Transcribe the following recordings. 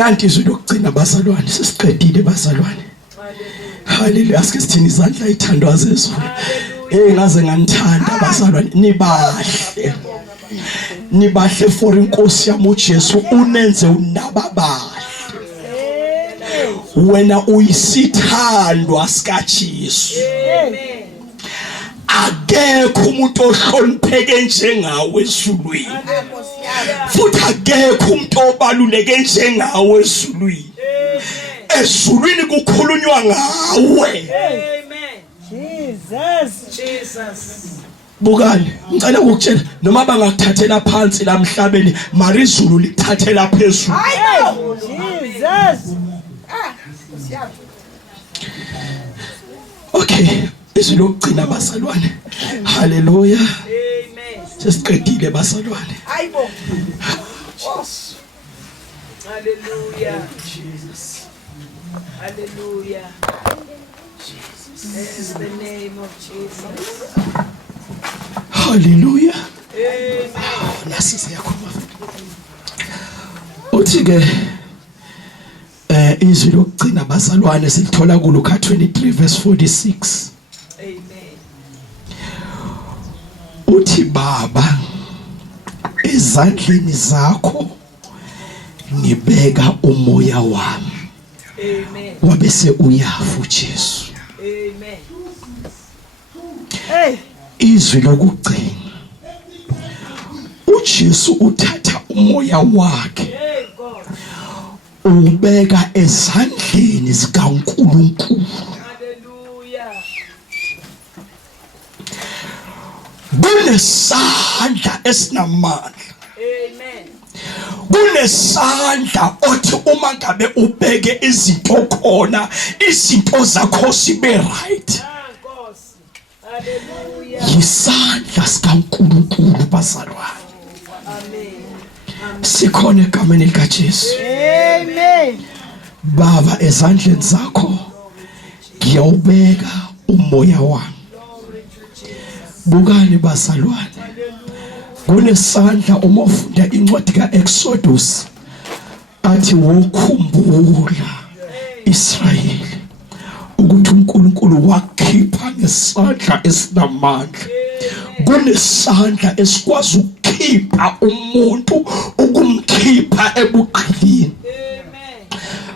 nanti izwi lokugcina bazalwane, sesiqedile bazalwane. Hallelujah. Asike sithini izandla ithandwa zezulu. Ngaze nganithanda bazalwane, nibahle for inkosi yami uJesu unenze unababahle. Wena uyisithandwa sikaJesu. Akekho umuntu ohlonipheke njengawe ezulwini. Futhi akekho umuntu obaluleke njengawe ezulwini. Ezulwini kukhulunywa ngawe. Jesus. Bukani, ngicela ukutshela noma bangakuthathela phansi la emhlabeni, mara izulu lithathela phezulu. Jesus. Okay, izwi lokugcina bazalwane. Hallelujah. Amen. Sesiqedile bazalwane. Hayibo. Hallelujah. Jesus. Hallelujah. Jesus. In the name of Jesus. Hallelujah. Amen. Nasize yakhona. Uthi ke izwi lokugcina bazalwane silithola kuLuka 23 verse 46. Amen. Uthi Baba, ezandleni zakho ngibeka umoya wami. Amen. Wabese uyafu Jesu. Amen. Hey, izwi lokugcina uJesu uthatha umoya wakhe ubeka ezandleni zikaNkulunkulu. Hallelujah. Kunesandla esinamandla. Amen. Kunesandla othi uma ngabe ubeke izinto khona, izinto zakho sibe right. Hallelujah. Yisandla sikaNkulunkulu bazalwane. Amen. Sikhona egameni likaJesu. Amen. Baba, ezandleni zakho ngiyawubeka umoya wami. Bukani bazalwane, kunesandla uma ufunda incwadi kaExodus athi wokhumbula Israyeli ukuthi uNkulunkulu wakhipha ngesandla esinamandla. Kunesandla esikwazi ukukhipha umuntu, ukumkhipha ebuqilini.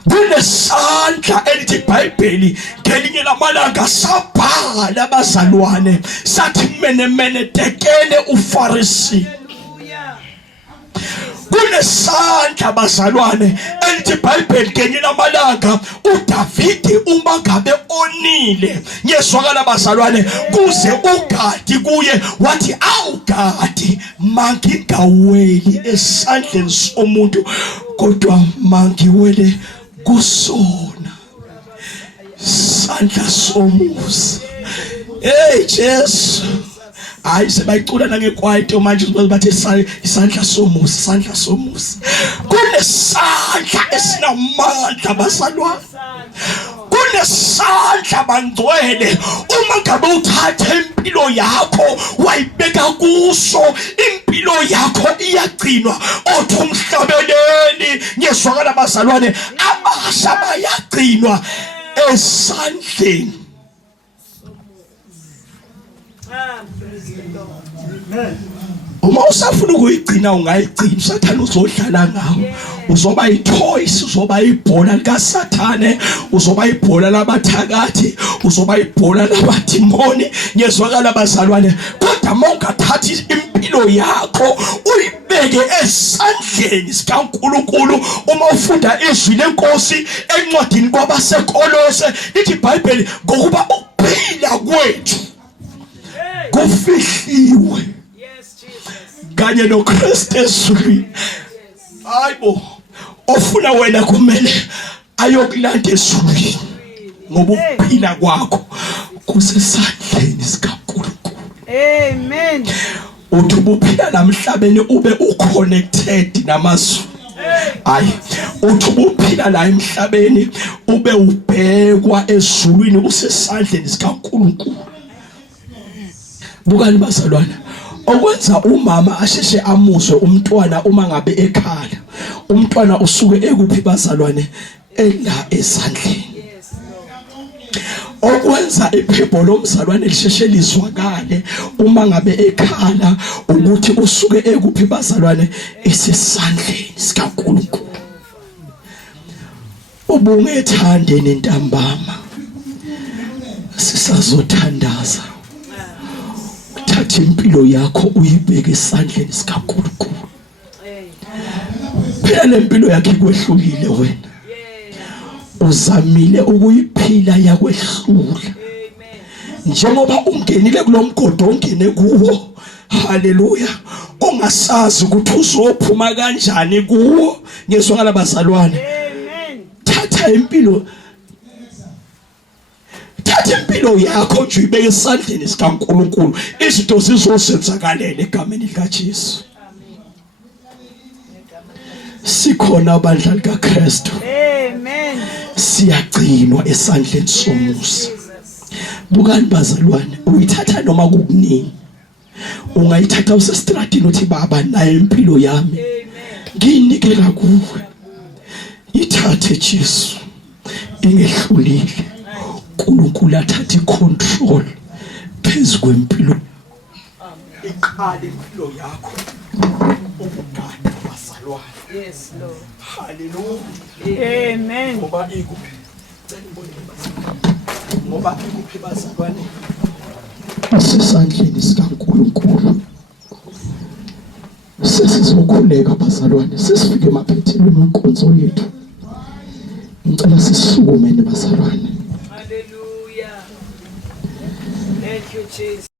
Kunesandla elithi iBhayibheli ngelinye lamalanga sabhala abazalwane sathi mene tekene uFarisi. Kunesandla bazalwane elithi iBhayibheli ngelinye lamalanga uDavide uma ngabe onile ngezwakala bazalwane kuze uGadi kuye wathi awuGadi mangingaweli esandleni somuntu kodwa mangiwele kusona sandla somusa. Hey Jesu, hayi sebayicula nangekwaito manje bathi isandla somusa, isandla somusa. Kunesandla esinamandla bazalwane. Kunesandla bangcwele uma ngabe uthatha impilo yakho wayibeka kuso, impilo yakho iyagcinwa. Othi umhlabeleli ngezwakala bazalwane abasha bayagcinwa esandleni. Uma usafuna ukuyigcina ungayigcina, usathana uzodlala ngawo. Uzoba itoys, uzoba ibhola likaSathane, uzoba ibhola labathakathi, uzoba ibhola labadimoni ngezwakala bazalwane. Kodwa mongathathi impilo yakho uyibeke esandleni sikaNkulunkulu. Uma ufunda izwi lenkosi encwadini kwabaseKolose lithi iBhayibheli ngokuba ukuphila kwethu kufihliwe kanye noKristu ezulwini. Hayibo, ofuna wena kumele ayokulanda ezulwini ngoba ukuphila kwakho kusesandleni sikaNkulunkulu. Amen. Uthi ubuphila namhlabeni ube uconnected namazulu. Hayi, uthi ubuphila la emhlabeni ube ubhekwa ezulwini usesandleni sikaNkulunkulu. Bukani bazalwane, okwenza umama asheshe amuswe umntwana uma ngabe ekhala. Umntwana usuke ekuphi bazalwane? Ela esandleni. Okwenza iphepho lomzalwane lisheshe lizwakale uma ngabe ekhala ukuthi usuke ekuphi bazalwane? Esesandleni sikaNkulunkulu. Ubungethande nentambama sisazothandaza, uthathe impilo yakho uyibeke esandleni sikaNkulunkulu. Phela lempilo yakhe ikwehlulile wena, uzamile ukuyiphila yakwehlula. Njengoba ungenile kulomgodo ongene kuwo, haleluya, ongasazi ukuthi uzophuma kanjani kuwo. Ngizwakala bazalwane, thatha impilo yakho nje uyibeke esandleni sikaNkulunkulu, izinto zizosenzakalela egameni likaJesu. Sikhona abadlali kaKristu, amen, siyagcinwa esandleni somusa. Bukani bazalwane, uyithatha noma kukuningi. Ungayithatha usestradini uthi baba nayo impilo yami ngiyinikela kuwe. Ithathe Jesu, ingehlulile. uNkulunkulu athathe icontrol phezu kwempilo. Iqale impilo yakho ukugada bazalwane. Yes Lord. Hallelujah. Amen. Ngoba ikuphi? Cela ngibone bazalwane. Ngoba ikuphi bazalwane? Asesandleni sikaNkulunkulu. Sesizokhuleka bazalwane, sesifike emaphethelweni wenkonzo yethu. Ngicela sisukume bazalwane. Hallelujah. Thank you Jesus.